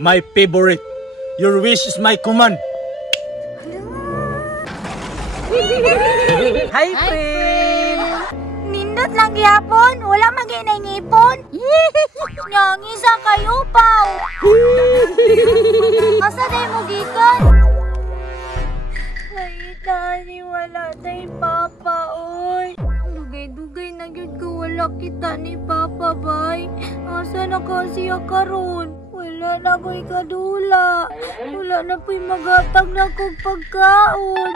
My favorite. Your wish is my command. Hi, friend! Nindot lang gyapon, wala mag-inay ngipon. Nyangisa kayo, Pao. Asa day mo gikan? Ay, tani, wala tay Papa, oy. Dugay-dugay na yun ko, wala kita ni Papa, bay. Asa na kasi karon? Wala na ko'y kadula. Wala na po'y magatag na kong pagkaon.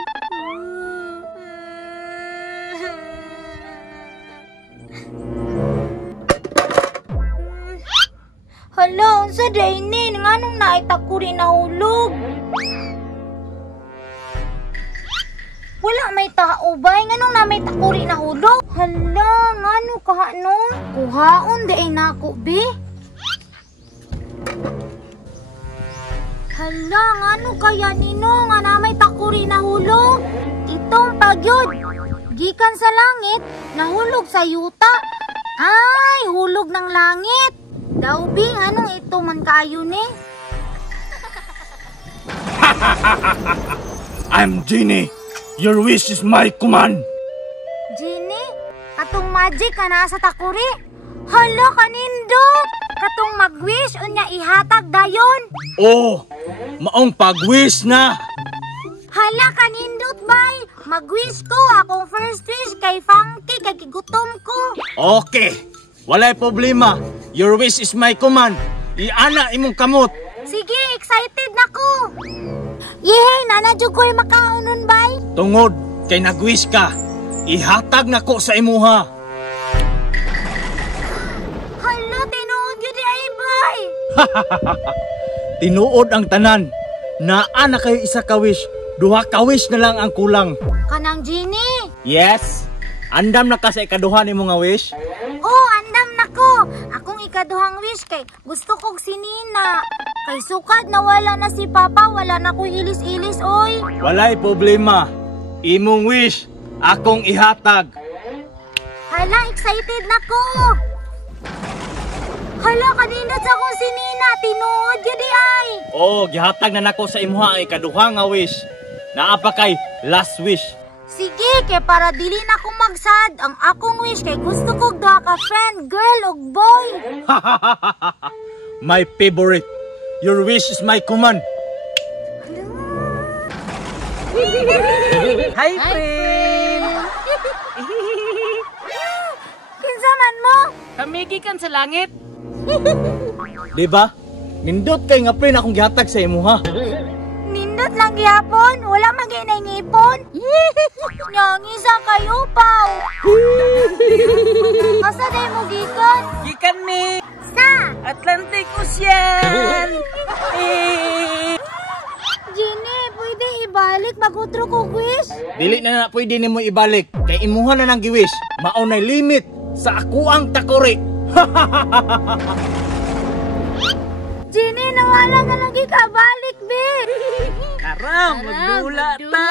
Hala, unsa day ni? Nganong naitakuri na hulog? Wala may tao bay, nganong na may takuri na hulog? Hala, ngano ka no? Kuhaon day nako be. Hala, ngano kaya nino nga na may takuri na hulog? Itong pagyod, gikan sa langit, nahulog sa yuta. Ay, hulog ng langit. Daubing, anong ito man kayo ni? I'm Genie. Your wish is my command. Genie, katong magic ka na sa takuri. Hala, kanindot. Katong mag-wish, unya ihatag dayon. Oh, maong pag-wish na. Hala, kanindot bay. Mag-wish ko, akong first wish kay Funky, kay kigutom ko. Okay, walay problema. Your wish is my command. Iana imong kamot. Sige, excited na ko. Yehey, nanadyo ko'y makaunon bay. Tungod, kay nag-wish ka. Ihatag na ko sa imuha. Hala, tinuod yun ay bay. Tinuod ang tanan. Naa na kayo isa ka wish. Duha ka wish na lang ang kulang. Kanang Genie. Yes. Andam na ka sa ikaduha ni mga wish. Oh, andam na ko. Akong ikaduhang wish kay gusto kong si Nina. Kay sukad na wala na si Papa, wala na ko ilis-ilis, oy. Walay problema. Imong wish, akong ihatag. Hala, excited na ko. Hala, kanina sa ko si Nina. Tinuod yun di ay. Oh, gihatag na nako sa imuha ang ikaduha nga wish. Naa pa kay last wish. Sige, kay para dili na ko magsad. Ang akong wish kay gusto ko duha ka friend, girl ug boy. My favorite. Your wish is my command. Hi, friend! Kinsa man mo? Kamigikan sa langit. Diba? Nindot kay nga friend akong gihatag sa imuha. Nindot lang gyapon, wala mag-inay ngipon. Nyangisa kayo, Pao. Asa day mo gikan? Gikan ni Sa Atlantic Ocean. Genie, pwede ibalik magutro ko wish? Dili na pwede nimo ibalik. Kay imuha na nang giwish. Maunay limit sa akuang takuri. Genie, nawala ka lagi kabalik, be. Tara, magdula ta!